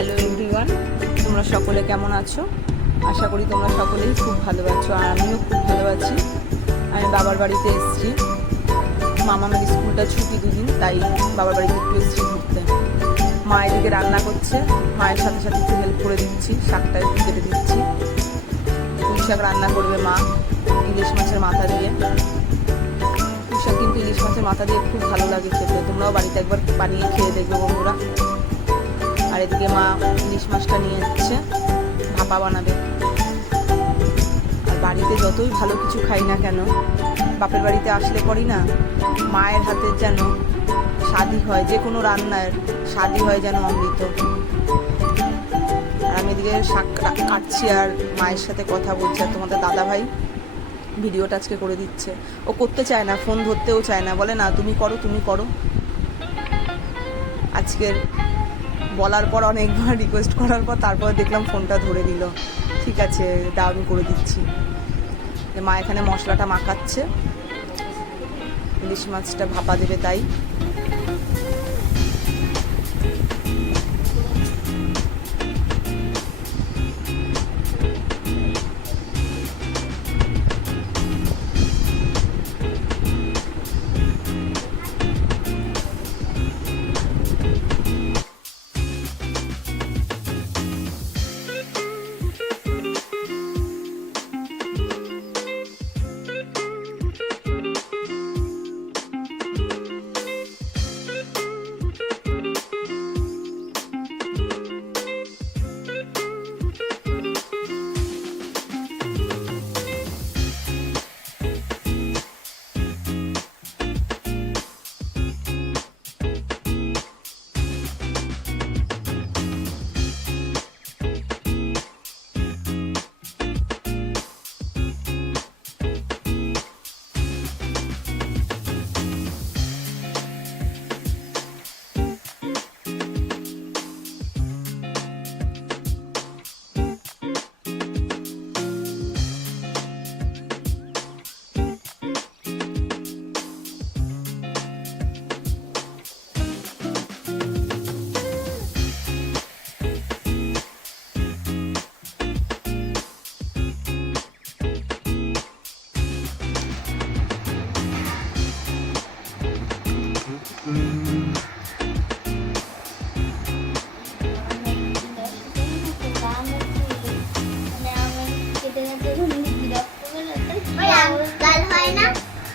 Hello everyone, তোমরা সকলে কেমন আছো? আশা করি তোমরা সকলেই খুব ভালো আছো, আর আমিও খুব ভালো আছি। আমি বাবার বাড়িতে এসেছি, মামামের স্কুলটা ছুটি দুদিন, তাই বাবার বাড়িতে একটু এসেছি ঘুরতে। মা এদিকে রান্না করছে, মায়ের সাথে সাথে একটু হেল্প করে দিচ্ছি, শাকটা একটু কেটে দিচ্ছি। পুঁই শাক রান্না করবে মা ইলিশ মাছের মাথা দিয়ে। পুঁই শাক কিন্তু ইলিশ মাছের মাথা দিয়ে খুব ভালো লাগে খেতে, তোমরাও বাড়িতে একবার বানিয়ে খেয়ে দেখবে বন্ধুরা। আর এদিকে মা ইলিশ মাছটা নিয়ে যাচ্ছে, ভাপা বানাবে। আর বাড়িতে যতই ভালো কিছু খাই না কেন, বাপের বাড়িতে আসলে পরই না মায়ের হাতের যেন স্বাদই হয়, যে কোনো রান্নার স্বাদই হয় যেন অমৃত। আর আমি এদিকে শাক কাটছি আর মায়ের সাথে কথা বলছি। আর তোমাদের দাদা ভাই ভিডিওটা আজকে করে দিচ্ছে। ও করতে চায় না, ফোন ধরতেও চায় না, বলে না তুমি করো তুমি করো। আজকের বলার পর অনেকবার রিকোয়েস্ট করার পর তারপর দেখলাম ফোনটা ধরে দিল। ঠিক আছে দাও, আমি করে দিচ্ছি। মা এখানে মশলাটা মাখাচ্ছে, ইলিশ মাছটা ভাপা দেবে তাই।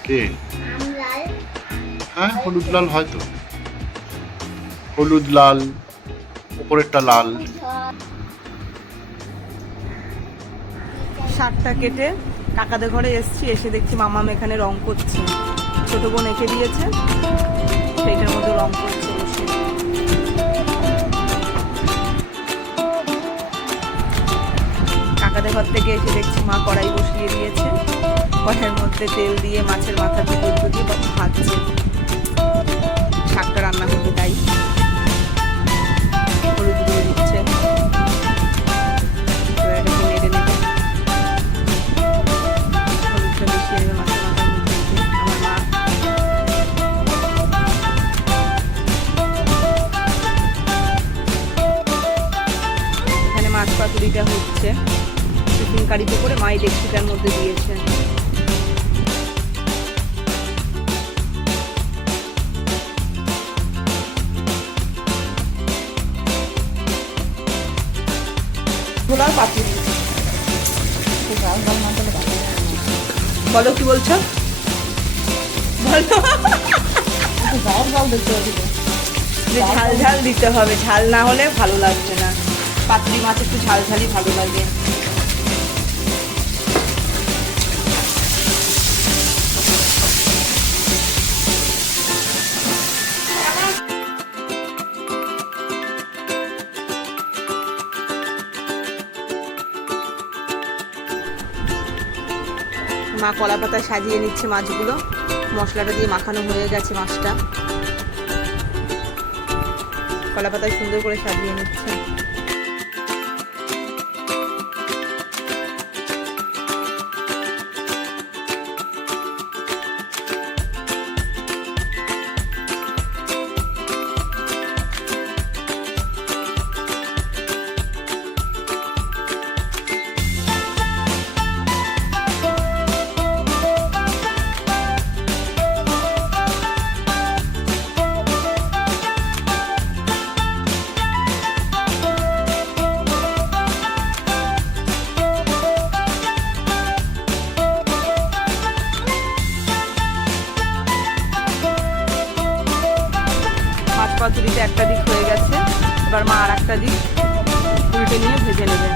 কে? হ্যাঁ, হলুদ লাল হয়তো, হলুদ লাল, উপরেরটা লাল। শাকটা কেটে কাকাদের ঘরে এসছি, এসে দেখছি মামাম এখানে রং করছে। ছোট বোন এঁকে দিয়েছে, সেইটার মধ্যে রং করছে বসে। কাকাদের ঘর থেকে এসে দেখছি মা কড়াই বসিয়ে দিয়েছে, কড়াইয়ের মধ্যে তেল দিয়ে মাছের মাথা দিয়ে ভাজছে। শাকটা রান্না করবে তাই হলুদ দিয়ে দিচ্ছে। নেড়ে নেবে, হলুদটা মিশিয়ে দেবে মাছের মাথার মধ্যে। আমার মা এখানে মাছ পাতুরিটা হচ্ছে, চিকেন কারিতে করে মাই ডেকচিটার মধ্যে দিয়েছে। বলো কি বলছো, ঝাল ঝাল দিতে হবে, ঝাল না হলে ভালো লাগছে না। পাতুরি মাছ একটু ঝাল ঝালই ভালো লাগে। মা কলা পাতায় সাজিয়ে নিচ্ছে মাছগুলো, মশলাটা দিয়ে মাখানো হয়ে গেছে মাছটা, কলা পাতায় সুন্দর করে সাজিয়ে নিচ্ছে। এবার মা আর একটা দিক উল্টে নিয়ে ভেজে নেবে।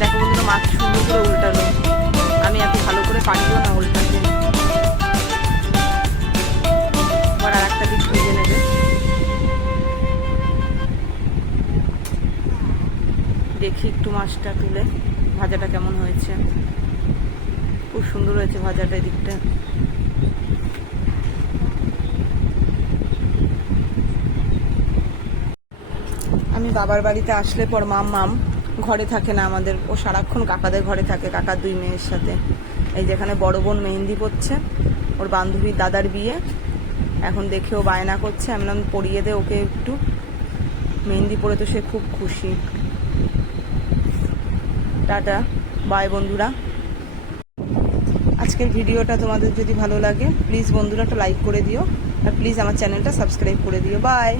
দেখো বন্ধুরা মাছ সুন্দর করে উল্টালো, আমি এত ভালো করে পারিও না উল্টাতে। এবার আর একটা দিক ভেজে নেবে। দেখি একটু মাছটা তুলে ভাজাটা কেমন হয়েছে। খুব সুন্দর হয়েছে ভাজাটা এদিকটা। আমি বাবার বাড়িতে আসলে পর মাম ঘরে থাকে না আমাদের, ও সারাক্ষণ কাকাদের ঘরে থাকে, কাকার 2 মেয়ের সাথে। এই যেখানে বড় বোন মেহেন্দি পড়ছে, ওর বান্ধবীর দাদার বিয়ে, এখন দেখে ও বায়না করছে, আমি বললাম পরিয়ে দে ওকে একটু, মেহেন্দি পরে তো সে খুব খুশি। টাটা, বাই বন্ধুরা। আজকের ভিডিওটা তোমাদের যদি ভালো লাগে প্লিজ বন্ধুরা একটা লাইক করে দিও, আর প্লিজ আমার চ্যানেলটা সাবস্ক্রাইব করে দিও। বাই।